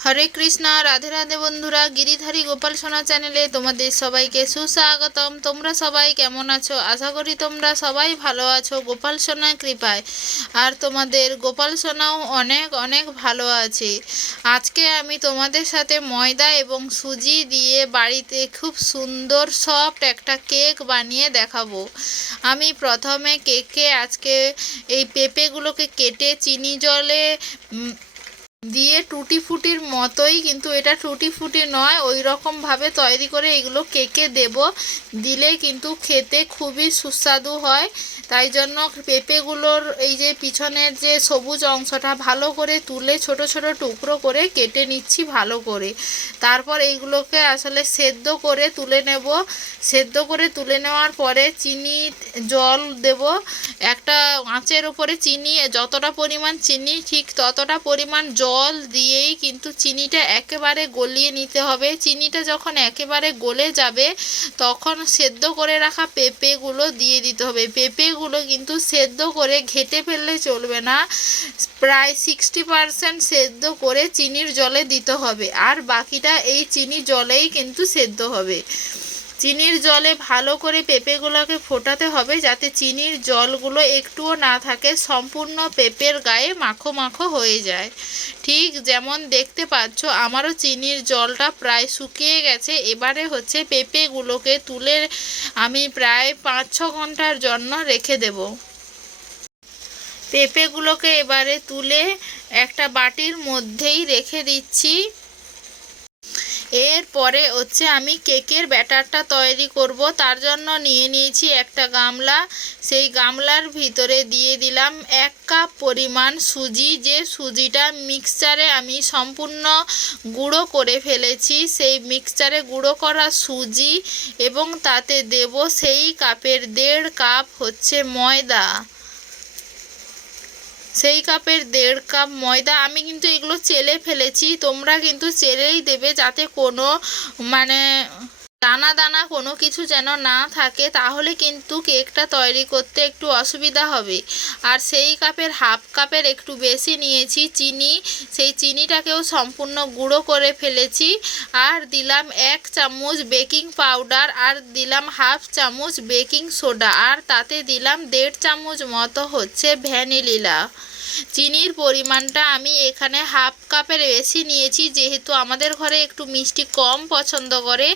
হরে কৃষ্ণ, রাধে রাধে বন্ধুরা, গিরিধারী গোপাল সোনা চ্যানেলে তোমাদের সবাইকে সুস্বাগতম। তোমরা সবাই কেমন আছো? আশা করি তোমরা সবাই ভালো আছো। গোপাল সোনার কৃপায়। আর তোমাদের গোপাল সোনাও অনেক অনেক ভালো আছে। আজকে আমি তোমাদের সাথে ময়দা এবং সুজি দিয়ে বাড়িতে খুব সুন্দর সফট একটা কেক বানিয়ে দেখাবো। আমি প্রথমে কেকে আজকে এই পেঁপেগুলোকে কেটে চিনি জলে দিয়ে টুটি ফুটির মতোই, কিন্তু এটা টুটি ফুটি নয় ওই রকমভাবে তৈরি করে এগুলো কেকে দেব। দিলে কিন্তু খেতে খুবই সুস্বাদু হয়। তাই জন্য পেঁপেগুলোর এই যে পিছনের যে সবুজ অংশটা ভালো করে তুলে ছোট ছোট টুকরো করে কেটে নিচ্ছি ভালো করে। তারপর এইগুলোকে আসলে সেদ্ধ করে তুলে নেব। সেদ্ধ করে তুলে নেওয়ার পরে চিনি, জল দেব। একটা আঁচের উপরে চিনি, যতটা পরিমাণ চিনি, ঠিক ততটা পরিমাণ জল দিয়েই কিন্তু চিনিটা একেবারে গলিয়ে নিতে হবে। চিনিটা যখন একেবারে গলে যাবে, তখন সেদ্ধ করে রাখা পেঁপেগুলো দিয়ে দিতে হবে। পেঁপেগুলো কিন্তু সেদ্ধ করে ঘেটে ফেললে চলবে না। প্রায় সিক্সটি পারসেন্ট সেদ্ধ করে চিনির জলে দিতে হবে। আর বাকিটা এই চিনি জলেই কিন্তু সেদ্ধ হবে। চিনির জলে ভালো করে পেঁপেগুলোকে ফোটাতে হবে যাতে চিনির জলগুলো একটুও না থাকে, সম্পূর্ণ পেঁপের গায়ে মাখো মাখো হয়ে যায়। ঠিক যেমন দেখতে পাচ্ছ, আমারও চিনির জলটা প্রায় শুকিয়ে গেছে। এবারে হচ্ছে পেঁপেগুলোকে তুলে আমি প্রায় পাঁচ ছ ঘণ্টার জন্য রেখে দেবো। পেঁপেগুলোকে এবারে তুলে একটা বাটির মধ্যেই রেখে দিচ্ছি। এরপরে হচ্ছে আমি কেকের ব্যাটারটা তৈরি করব। তার জন্য নিয়ে নিয়েছি একটা গামলা। সেই গামলার ভিতরে দিয়ে দিলাম এক কাপ পরিমাণ সুজি। যে সুজিটা মিক্সচারে আমি সম্পূর্ণ গুঁড়ো করে ফেলেছি, সেই মিক্সচারে গুঁড়ো করা সুজি এবং তাতে দেব সেই কাপের দেড় কাপ হচ্ছে ময়দা। সেই কাপের দেড় কাপ ময়দা আমি কিন্তু এগুলো চেলে ফেলেছি, তোমরা কিন্তু চেলেই দেবে যাতে কোনো মানে দানা দানা কোনো কিছু যেন না থাকে, তাহলে কিন্তু কেকটা তৈরি করতে একটু অসুবিধা হবে। আর সেই কাপের হাফ কাপের একটু বেশি নিয়েছি, চিনি। সেই চিনিটাকেও সম্পূর্ণ গুঁড়ো করে ফেলেছি। আর দিলাম এক চামচ বেকিং পাউডার আর দিলাম হাফ চামচ বেকিং সোডা। আর তাতে দিলাম দেড় চামচ মতো হচ্ছে ভ্যানিলিলা। চিনির পরিমাণটা আমি এখানে হাফ কাপের বেশি নিয়েছি, যেহেতু আমাদের ঘরে একটু মিষ্টি কম পছন্দ করে,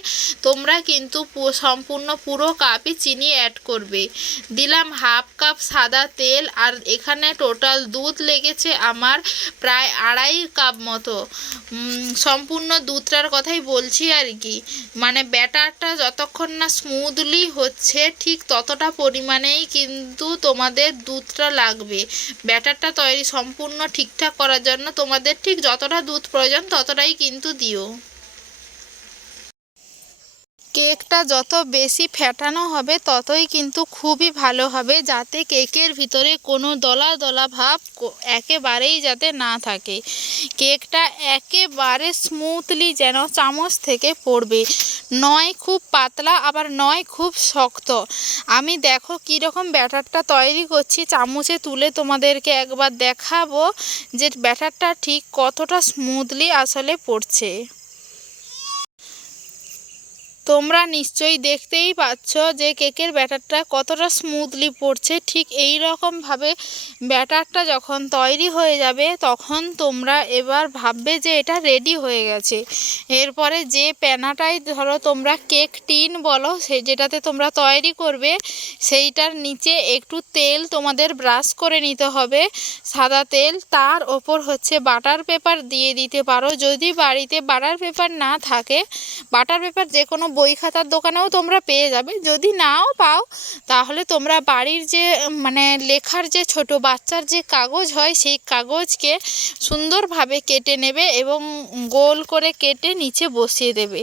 তোমরা কিন্তু সম্পূর্ণ পুরো কাপই চিনি অ্যাড করবে। দিলাম হাফ কাপ সাদা তেল, আর এখানে টোটাল দুধ লেগেছে আমার প্রায় আড়াই কাপ মতো। সম্পূর্ণ দুধটার কথাই বলছি আর কি। মানে ব্যাটারটা যতক্ষণ না স্মুথলি হচ্ছে, ঠিক ততটা পরিমাণেই কিন্তু তোমাদের দুধটা লাগবে। ব্যাটারটা তৈরি সম্পূর্ণ ঠিকঠাক করার জন্য তোমাদের ঠিক যতটা দুধ প্রয়োজন ততটাই কিন্তু দিও। কেকটা যত বেশি ফেটানো হবে, ততই কিন্তু খুবই ভালো হবে, যাতে কেকের ভিতরে কোনো দলা দলা ভাব একেবারেই যাতে না থাকে। কেকটা একেবারে স্মুথলি যেন চামচ থেকে পড়বে। নয় খুব পাতলা, আবার নয় খুব শক্ত। আমি দেখো কীরকম ব্যাটারটা তৈরি করছি, চামচে তুলে তোমাদেরকে একবার দেখাবো যে ব্যাটারটা ঠিক কতটা স্মুথলি আসলে পড়ছে। তোমরা নিশ্চয়ই দেখতেই পাচ্ছ যে কেকের ব্যাটারটা কতটা স্মুথলি পড়ছে। ঠিক এই রকমভাবে ব্যাটারটা যখন তৈরি হয়ে যাবে, তখন তোমরা এবার ভাববে যে এটা রেডি হয়ে গেছে। এরপরে যে প্যানাটাই ধরো তোমরা কেক টিন বলো, সে যেটাতে তোমরা তৈরি করবে, সেইটার নিচে একটু তেল তোমাদের ব্রাশ করে নিতে হবে। সাদা তেল, তার ওপর হচ্ছে বাটার পেপার দিয়ে দিতে পারো। যদি বাড়িতে বাটার পেপার না থাকে, বাটার পেপার যে কোনো বই খাতার দোকানেও তোমরা পেয়ে যাবে। যদি নাও পাও, তাহলে তোমরা বাড়ির যে মানে লেখার যে ছোট বাচ্চার যে কাগজ হয়, সেই কাগজকে সুন্দরভাবে কেটে নেবে এবং গোল করে কেটে নিচে বসিয়ে দেবে।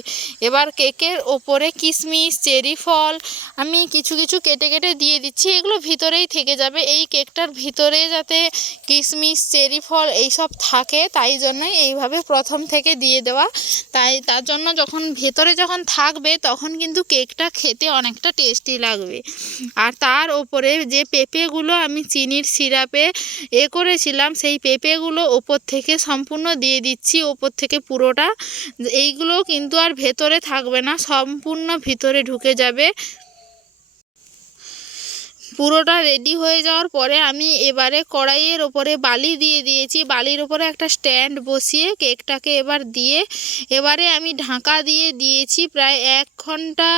এবার কেকের ওপরে কিশমিশ চেরি ফল, আমি কিছু কিছু কেটে কেটে দিয়ে দিচ্ছি, এগুলো ভিতরেই থেকে যাবে। এই কেকটার ভিতরে যাতে কিশমিশ চেরি ফল এইসব থাকে, তাই জন্যই এইভাবে প্রথম থেকে দিয়ে দেওয়া। তাই তার জন্য যখন ভেতরে যখন থাকবে যাবে তখন কিন্তু কেকটা খেতে অনেকটা টেস্টি লাগবে। আর তার ওপরে যে পেঁপেগুলো আমি চিনির সিরাপে এ করেছিলাম, সেই পেঁপেগুলো ওপর থেকে সম্পূর্ণ দিয়ে দিচ্ছি, ওপর থেকে পুরোটা। এইগুলো কিন্তু আর ভেতরে থাকবে না, সম্পূর্ণ ভিতরে ঢুকে যাবে। পুরোটা রেডি হয়ে যাওয়ার পরে আমি এবারে কড়াইয়ের ওপরে বালি দিয়ে দিয়েছি। বালির ওপরে একটা স্ট্যান্ড বসিয়ে কেকটাকে এবার দিয়ে এবারে আমি ঢাকা দিয়ে দিয়েছি প্রায় এক ঘণ্টা,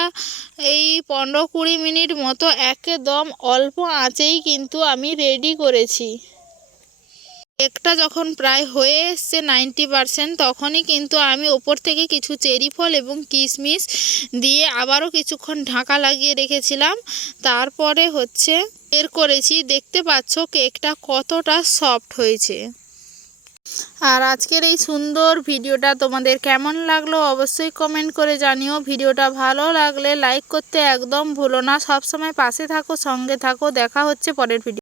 এই পনেরো কুড়ি মিনিট মতো। একদম অল্প আঁচেই কিন্তু আমি রেডি করেছি। কেকটা যখন প্রায় হয়ে এসছে নাইনটি পারসেন্ট, তখনই কিন্তু আমি ওপর থেকে কিছু চেরি ফল এবং কিশমিশ দিয়ে আবারও কিছুক্ষণ ঢাকা লাগিয়ে রেখেছিলাম। তারপরে হচ্ছে বের করেছি। দেখতে পাচ্ছ কেকটা কতটা সফট হয়েছে। আর আজকের এই সুন্দর ভিডিওটা তোমাদের কেমন লাগল অবশ্যই কমেন্ট করে জানিও। ভিডিওটা ভালো লাগলে লাইক করতে একদম ভুলো না। সবসময় পাশে থাকো, সঙ্গে থাকো। দেখা হচ্ছে পরের ভিডিও